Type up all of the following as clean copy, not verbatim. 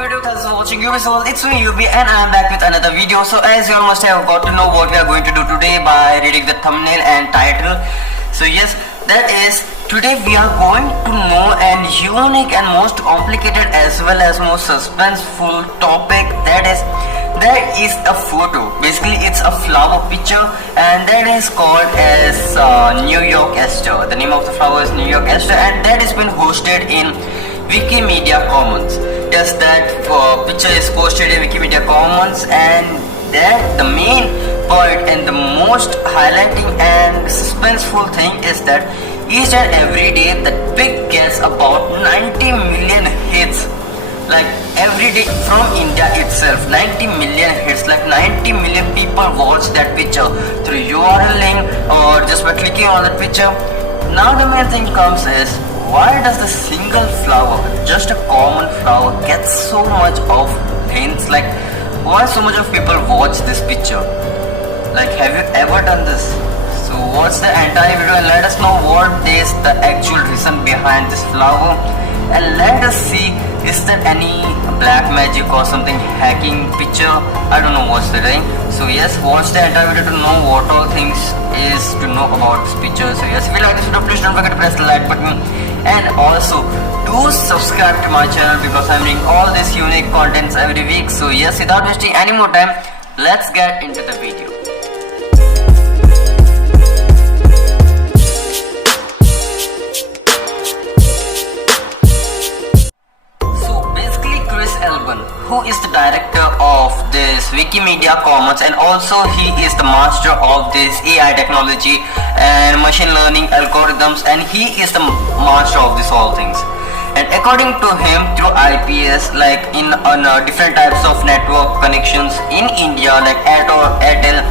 video, thanks for watching Ubisoft. It's me Ubi and I am back with another video. So as you all must have got to know what we are going to do today by reading the thumbnail and title. So yes, that is, today we are going to know an unique and most complicated as well as most suspenseful topic, that is, there is a photo. Basically it's a flower picture and that is called as New York Aster. The name of the flower is New York Aster and that has been hosted in Wikimedia Commons. Yes, that picture is posted in Wikimedia Commons, and that the main point and the most highlighting and suspenseful thing is that each and every day that pic gets about 90 million hits. Like every day from India itself, 90 million hits, like 90 million people watch that picture through URL link or just by clicking on that picture. Now the main thing comes is, why does the single flower, just a common flower, get so much of hints? Like, why so much of people watch this picture? Like, have you ever done this? So watch the entire video and let us know what is the actual reason behind this flower, and let us see, is there any black magic or something hacking picture? I don't know what's the thing. So yes, watch the entire video to know what all things is to know about this picture. So yes, if you like this video, please don't forget to press the like button and also do subscribe to my channel because I'm doing all these unique contents every week. So yes, without wasting any more time, let's get into the video. Who is the director of this Wikimedia Commons, and also he is the master of this AI technology and machine learning algorithms, and he is the master of this all things. And according to him, through IPS, like in different types of network connections in India, like Airtel,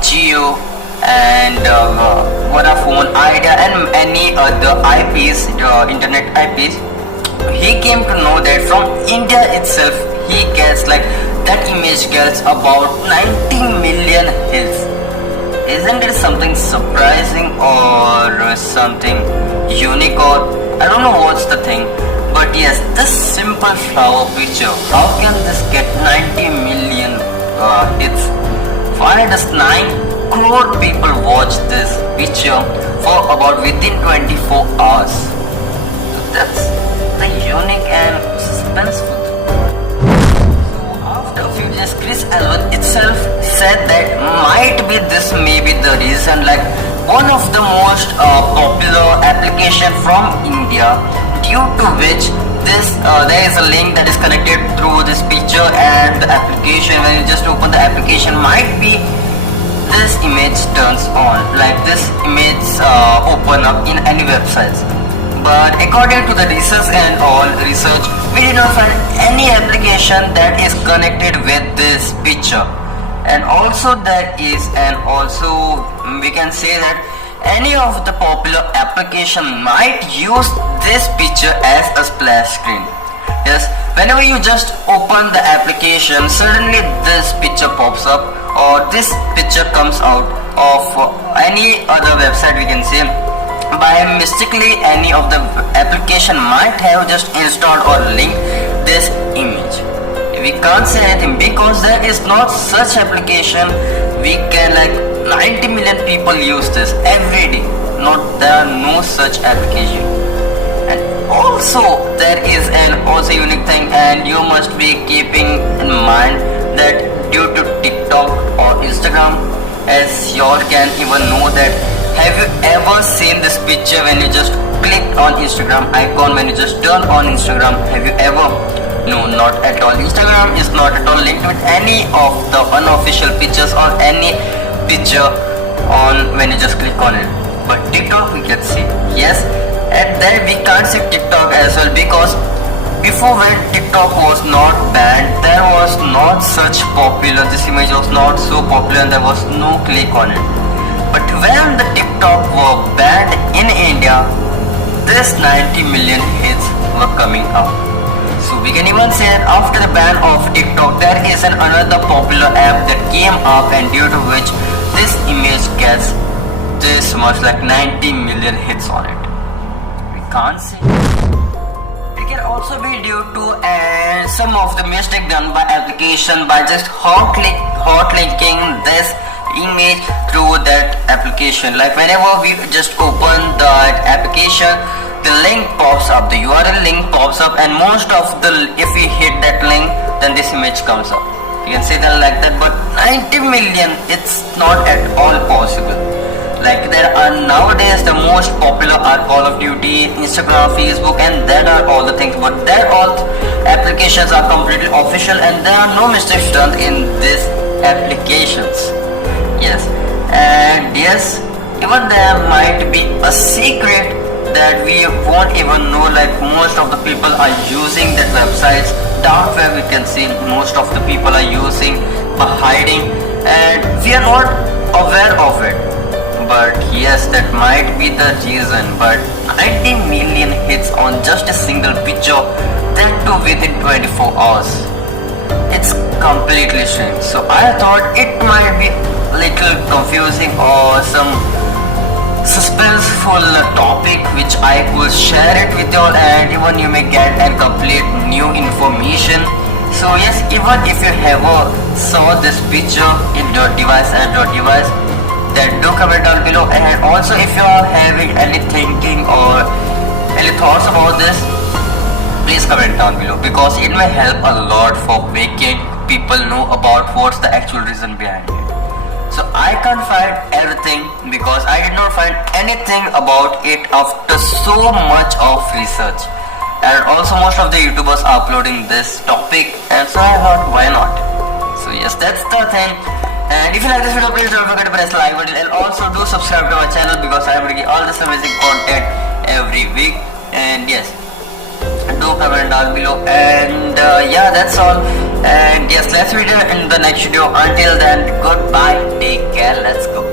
Jio and Vodafone, Idea and many other IPs, internet IPs, he came to know that from India itself he gets, like, that image gets about 90 million hits. Isn't it something surprising or something unique, or I don't know what's the thing, but yes, this simple flower picture, how can this get 90 million hits? Why does 9 crore people watch this picture for about within 24 hours? So that's the unique and suspenseful. After a few days, Chris Allen itself said that might be this may be the reason, like one of the most popular application from India, due to which this there is a link that is connected through this picture and the application. When you just open the application, might be this image turns on, like this image open up in any websites. But according to the research and all research, we did not find any application that is connected with this picture. And also there is, and also we can say that any of the popular application might use this picture as a splash screen. Yes, whenever you just open the application, suddenly this picture pops up or this picture comes out of any other website, we can say. By mistakenly, any of the application might have just installed or linked this image. We can't say anything because there is not such application. We can, like, 90 million people use this every day. There are no such application. And also there is an also unique thing, and you must be keeping in mind that due to TikTok or Instagram, as you all can even know that, have you ever seen this picture when you just click on Instagram icon, when you just turn on Instagram? Have you ever? No, not at all. Instagram is not at all linked with any of the unofficial pictures or any picture on when you just click on it. But TikTok we can see. Yes, and then we can't see TikTok as well, because before, when TikTok was not banned, there was not such popular, this image was not so popular and there was no click on it. But when the TikTok were banned in India, this 90 million hits were coming up. So we can even say that after the ban of TikTok, there is another popular app that came up, and due to which this image gets this much, like 90 million hits on it. We can't say. We can also be due to some of the mistake done by application by just hot linking this image through that application. Like whenever we just open that application, the link pops up, the URL link pops up, and most of the, if we hit that link, then this image comes up. You can say that like that, but 90 million, it's not at all possible. Like there are nowadays the most popular are Call of Duty, Instagram, Facebook, and that are all the things, but that all applications are completely official and there are no mistakes done in these applications. Yes, and yes, even there might be a secret that we won't even know. Like most of the people are using that websites, dark web, we can see most of the people are using by hiding, and we are not aware of it. But yes, that might be the reason. But 90 million hits on just a single picture, that too within 24 hours. It's completely strange. So I thought it might be a little confusing or some suspenseful topic which I could share it with you all, and even you may get a complete new information. So yes, even if you ever saw this picture in your device, Android device, then do comment down below. And also if you are having any thinking or any thoughts about this, please comment down below, because it may help a lot for making people know about what's the actual reason behind it. So I can't find everything because I did not find anything about it after so much of research, and also most of the YouTubers are uploading this topic, and so I thought why not. So yes, that's the thing. And if you like this video, please don't forget to press the like button, and also do subscribe to my channel because I am bringing all this amazing content every week. And yes, do comment down below. And yeah, that's all. And yes, let's meet you in the next video. Until then, goodbye, take care, let's go.